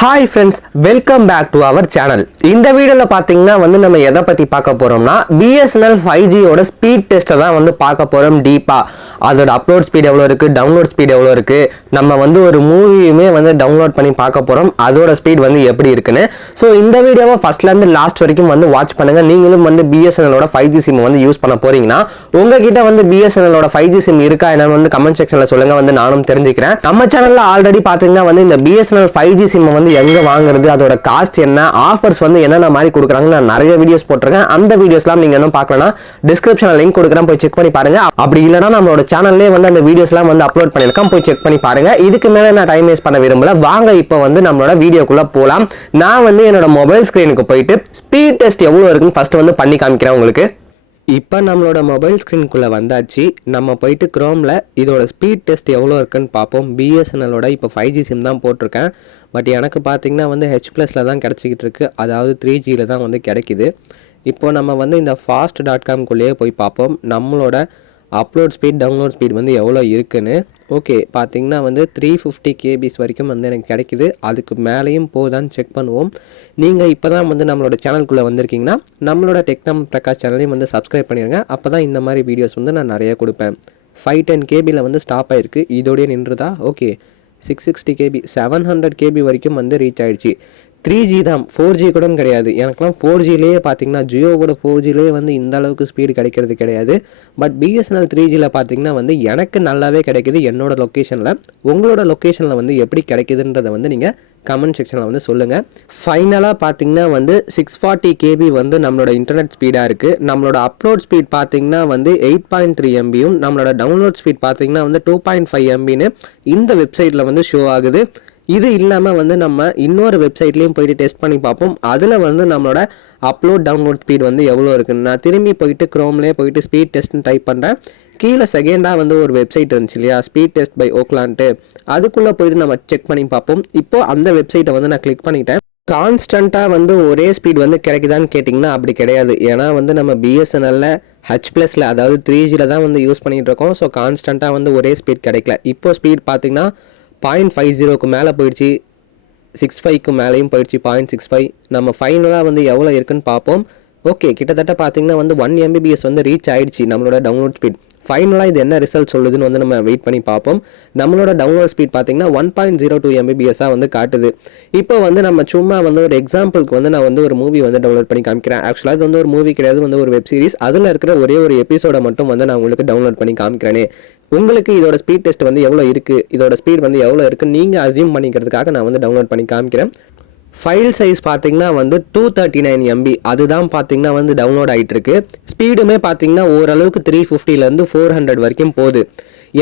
Hi friends, welcome back to our channel. இந்த வீடியோல பாத்தீங்கன்னா நம்ம எதை பத்தி பார்க்க போறோம்னா BSNL 5G ஓட ஸ்பீட் டெஸ்ட் தான் பார்க்க போறோம் டீப்பா. அதோட அப்லோட் ஸ்பீட் எவ்வளவு இருக்கு, டவுன்லோட் ஸ்பீட் எவ்வளவு இருக்கு, நம்ம ஒரு மூவியுமே டவுன்லோட் பண்ணி பார்க்க போறோம். அதோட ஸ்பீட் எப்படி இருக்குன்னு. சோ இந்த வீடியோவை ஃபர்ஸ்ட்ல இருந்து லாஸ்ட் வரைக்கும் வாட்ச் பண்ணுங்க. நீங்களும் BSNL ஓட 5G சிம் யூஸ் பண்ண போறீங்கன்னா உங்ககிட்ட BSNL ஓட 5G சிம் இருக்கா என்னன்னு கமெண்ட் செக்ஷன்ல சொல்லுங்க, நானும் தெரிஞ்சுக்கிறேன். நம்ம சேனல்ல ஆல்ரெடி பாத்தீங்கன்னா இந்த BSNL 5G சிம் எங்க வாங்குறது, அதோட காஸ்ட் என்ன, ஆஃபர்ஸ் என்னென்ன மாதிரி கொடுக்குறாங்க, நான் நிறைய வீடியோஸ் போட்டிருக்கேன். அந்த வீடியோஸ்லாம் நீங்க இன்னும் பார்க்கலனா டிஸ்கிரிப்ஷன்ல லிங்க் கொடுக்குறேன், போய் செக் பண்ணி பாருங்க. அப்படி இல்லனா நம்மளோட சேனல்லே அந்த வீடியோஸ்லாம் அப்லோட் பண்ணிருக்கேன், போய் செக் பண்ணி பாருங்க. இதுக்கு மேல நான் டைம் வேஸ்ட் பண்ண விரும்பல. வாங்க இப்போ நம்மளோட வீடியோக்குள்ள போலாம். நான் என்னோட மொபைல் ஸ்கிரீனுக்கு போயிட்டு ஸ்பீட் டெஸ்ட் எவ்வளவு இருக்குன்னு ஃபர்ஸ்ட் பண்ணி காமிக்கிறேன் உங்களுக்கு. இப்போ நம்மளோட மொபைல் ஸ்க்ரீனுக்குள்ளே வந்தாச்சு. நம்ம போயிட்டு க்ரோமில் இதோட ஸ்பீட் டெஸ்ட் எவ்வளோ இருக்குன்னு பார்ப்போம். BSNLோட இப்போ 5G சிம் தான் போட்டிருக்கேன். பட் எனக்கு பார்த்தீங்கன்னா H+ தான் கிடச்சிக்கிட்டு இருக்குது, அதாவது 3Gயில் தான் கிடைக்குது. இப்போ நம்ம இந்த fast.com-குள்ளேயே போய் பார்ப்போம் நம்மளோட அப்லோட் ஸ்பீட், டவுன்லோட் ஸ்பீட் எவ்வளோ இருக்குன்னு. ஓகே, பார்த்தீங்கன்னா 350 kbs வரைக்கும் எனக்கு கிடைக்குது. அதுக்கு மேலேயும் போதான்னு செக் பண்ணுவோம். நீங்கள் இப்போ தான் நம்மளோட சேனலுக்குள்ளே வந்திருக்கீங்கன்னா நம்மளோட டெக்னம் பிரகாஷ் சேனலையும் சப்ஸ்கிரைப் பண்ணிடுங்க. அப்போ தான் இந்த மாதிரி வீடியோஸ் நான் நிறைய கொடுப்பேன். 510 kbயில் ஸ்டாப் ஆகிருக்கு, இதோடய நின்றுதா? ஓகே, 660 kb 700 kb வரைக்கும் ரீச் ஆகிடுச்சு. 3G தான், 4G கூட கிடையாது. எனக்குலாம் 4Gலேயே பார்த்தீங்கன்னா ஜியோவோட 4Gலேயே இந்த அளவுக்கு ஸ்பீடு கிடைக்கிறது கிடையாது. பட் BSNL 3Gயில் பார்த்தீங்கன்னா எனக்கு நல்லாவே கிடைக்குது என்னோட லொக்கேஷனில். உங்களோட லொக்கேஷனில் எப்படி கிடைக்குதுன்றதை நீங்கள் கமெண்ட் செக்ஷனில் சொல்லுங்கள். ஃபைனலாக பார்த்தீங்கன்னா 640 kb நம்மளோட இன்டர்நெட் ஸ்பீடாக இருக்குது. நம்மளோட அப்லோட் ஸ்பீட் பார்த்தீங்கன்னா 8.3 MBயும், நம்மளோட டவுன்லோட் ஸ்பீட் பார்த்தீங்கன்னா 2.5 MBன்னு இந்த வெப்சைட்டில் ஷோ ஆகுது. இது இல்லாமல் நம்ம இன்னொரு வெப்சைட்லேயும் போயிட்டு டெஸ்ட் பண்ணி பார்ப்போம். அதில் நம்மளோட அப்லோட் டவுன்லோட் ஸ்பீட் எவ்வளோ இருக்குன்னு நான் திரும்பி போயிட்டு க்ரோம்லேயே போயிட்டு ஸ்பீட் டெஸ்ட்னு டைப் பண்ணுறேன். கீழே செகண்டாக ஒரு வெப்சைட் இருந்துச்சு இல்லையா, ஸ்பீட் டெஸ்ட் பை ஓக்லான்ட்டு, அதுக்குள்ளே போயிட்டு நம்ம செக் பண்ணி பார்ப்போம். இப்போது அந்த வெப்சைட்டை நான் கிளிக் பண்ணிட்டேன். கான்ஸ்டண்ட்டாக ஒரே ஸ்பீட் கிடைக்குதான்னு கேட்டிங்கன்னா அப்படி கிடையாது. ஏன்னா நம்ம BSNLல H+ல அதாவது 3Gயில் தான் யூஸ் பண்ணிகிட்டு இருக்கோம். ஸோ கான்ஸ்டண்ட்டாக ஒரே ஸ்பீட் கிடைக்கல. இப்போ ஸ்பீட் பார்த்திங்கன்னா 0.50க்கு மேலே போயிடுச்சு, 65க்கு மேலேயும் போயிடுச்சு, 0.65. நம்ம ஃபைனலாக எவ்வளோ இருக்குன்னு பார்ப்போம். ஓகே, கிட்டத்தட்ட பார்த்தீங்கன்னா 1 Mbps ரீச் ஆகிடுச்சு நம்மளோட டவுன்லோட் ஸ்பீட். ஃபைனலாக இது என்ன ரிசல்ட் சொல்லுதுன்னு நம்ம வெயிட் பண்ணி பார்ப்போம். நம்மளோட டவுன்லோட் ஸ்பீட் பார்த்தீங்கன்னா 1.02 Mbps காட்டுது. இப்போ நம்ம சும்மா ஒரு எக்ஸாம்பிளுக்கு நான் ஒரு மூவி டவுன்லோட் பண்ணி காமிக்கிறேன். ஆக்சுவலாக இது ஒரு மூவி கிடையாது, ஒரு வெப் சீரிஸ். அதில் இருக்கிற ஒரே ஒரு எபிசோடை மட்டும் நான் உங்களுக்கு டவுன்லோட் பண்ணி காமிக்கிறேனே. உங்களுக்கு இதோட ஸ்பீட் டெஸ்ட் எவ்வளோ இருக்குது, இதோட ஸ்பீட் எவ்வளோ இருக்குது நீங்கள் அசியூம் பண்ணிக்கிறதுக்காக நான் டவுன்லோட் பண்ணி காமிக்கிறேன். ஃபைல் சைஸ் பார்த்தீங்கன்னா 239 MB அதுதான் பார்த்தீங்கன்னா டவுன்லோட் ஆகிட்டு இருக்கு. ஸ்பீடுமே பார்த்தீங்கன்னா ஓரளவுக்கு 350லேருந்து 400 வரைக்கும் போகுது.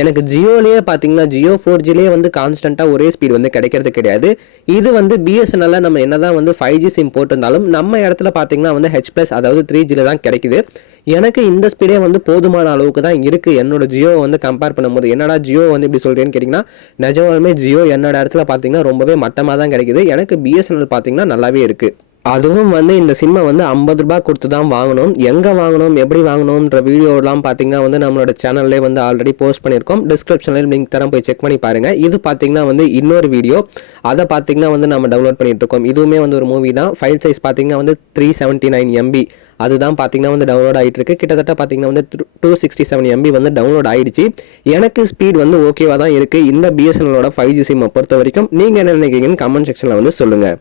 எனக்கு ஜியோலேயே பார்த்தீங்கன்னா ஜியோ 4Gலேயே கான்ஸ்டண்ட்டாக ஒரே ஸ்பீடு கிடைக்கிறது கிடையாது. இது BSNL நம்ம என்ன தான் 5G சிம் போட்டிருந்தாலும் நம்ம இடத்துல பார்த்தீங்கன்னா H+ அதாவது 3Gயில் தான் கிடைக்குது. எனக்கு இந்த ஸ்பீடே போதுமான அளவுக்கு தான் இருக்குது என்னோட ஜியோ கம்பேர் பண்ணும்போது. என்னடா ஜியோ இப்படி சொல்கிறேன்னு கேட்டிங்கன்னா, நிஜமாலுமே ஜியோ என்னோட இடத்துல பார்த்தீங்கன்னா ரொம்பவே மட்டமாக தான் கிடைக்குது. எனக்கு BSNL பார்த்தீங்கன்னா நல்லாவே இருக்குது. அதுவும் இந்த சிம்மை 50 ரூபாய் கொடுத்து தான் வாங்கணும். எங்கே வாங்கணும், எப்படி வாங்கணுன்ற வீடியோலாம் பார்த்தீங்கன்னா நம்மளோட சேனல்லே ஆல்ரெடி போஸ்ட் பண்ணியிருக்கோம். டிஸ்கிரிப்ஷனில் லிங்க் தரம், போய் செக் பண்ணி பாருங்கள். இது பார்த்தீங்கன்னா இன்னொரு வீடியோ, அதை பார்த்தீங்கன்னா நம்ம டவுன்லோட் பண்ணிட்டு இருக்கோம். இதுவுமே ஒரு மூவி தான். ஃபைல் சைஸ் பார்த்தீங்கன்னா 379 MB அதுதான் பார்த்தீங்கன்னா டவுன்லோட் ஆகிட்டு இருக்கு. கிட்டத்தட்ட பார்த்தீங்கன்னா 267 MB டவுன்லோட் ஆகிடுச்சு. எனக்கு ஸ்பீட் ஓகேவாக தான் இருக்குது இந்த BSNLோட 5G சிம்மை பொறுத்த வரைக்கும். நீங்கள் என்ன நினைக்கிறீங்கன்னு கமெண்ட் செக்ஷனில் சொல்லுங்கள்.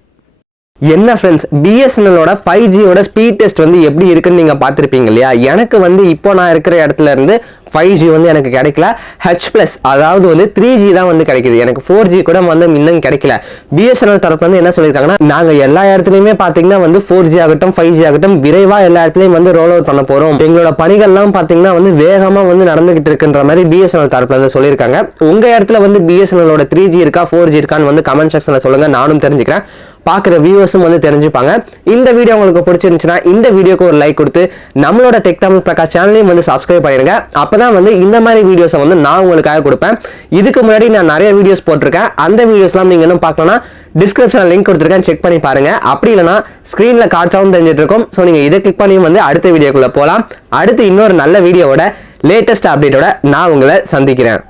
என்ன ஃப்ரெண்ட்ஸ், BSNLோட 5Gயோட ஸ்பீட் டெஸ்ட் எப்படி இருக்குன்னு நீங்கள் பார்த்துருப்பீங்க இல்லையா. எனக்கு இப்போ நான் இருக்கிற இடத்துல இருந்து 5G எனக்கு கிடைக்கல. H+ அதாவது 3G தான் கிடைக்குது. எனக்கு 4G கூட இன்னும் கிடைக்கல. BSNL தரப்பு என்ன சொல்லியிருக்காங்கன்னா, நாங்கள் எல்லா இடத்துலையுமே பார்த்தீங்கன்னா 4G ஆகட்டும் 5G ஆகட்டும் விரைவாக எல்லா இடத்துலையும் ரோல் அவுட் பண்ண போகிறோம். எங்களோட பணிகள்லாம் பார்த்தீங்கன்னா வேகமாக நடந்துகிட்டு இருக்குன்ற மாதிரி BSNL தரப்புல சொல்லியிருக்காங்க. உங்கள் இடத்துல BSNLோட 3G இருக்கா 4G இருக்கான்னு கமெண்ட் செக்ஷனில் சொல்லுங்கள், நானும் தெரிஞ்சுக்கிறேன். பார்க்குற வியூவர்ஸும் தெரிஞ்சுப்பாங்க. இந்த வீடியோ உங்களுக்கு பிடிச்சிருந்துச்சுன்னா இந்த வீடியோக்கு ஒரு லைக் கொடுத்து நம்மளோட டெக்னம் பிரகாஷ் சேனலையும் சப்ஸ்கிரைப் பண்ணிடுங்க. அப்பதான் இந்த மாதிரி வீடியோஸை நான் உங்களுக்காக கொடுப்பேன். இதுக்கு முன்னாடி நான் நிறைய வீடியோஸ் போட்டிருக்கேன். அந்த வீடியோஸ்லாம் நீங்க இன்னும் பார்க்கணும்னா டிஸ்கிரிப்ஷனில் லிங்க் கொடுத்துருக்கேன், செக் பண்ணி பாருங்க. அப்படி இல்லைனா ஸ்க்ரீனில் காட்சாவும் தெரிஞ்சிட்டு இருக்கும். ஸோ நீங்கள் இதை கிளிக் பண்ணி அடுத்த வீடியோக்குள்ளே போகலாம். அடுத்து இன்னொரு நல்ல வீடியோவோட லேட்டஸ்ட் அப்டேட்டோட நான் உங்களை சந்திக்கிறேன்.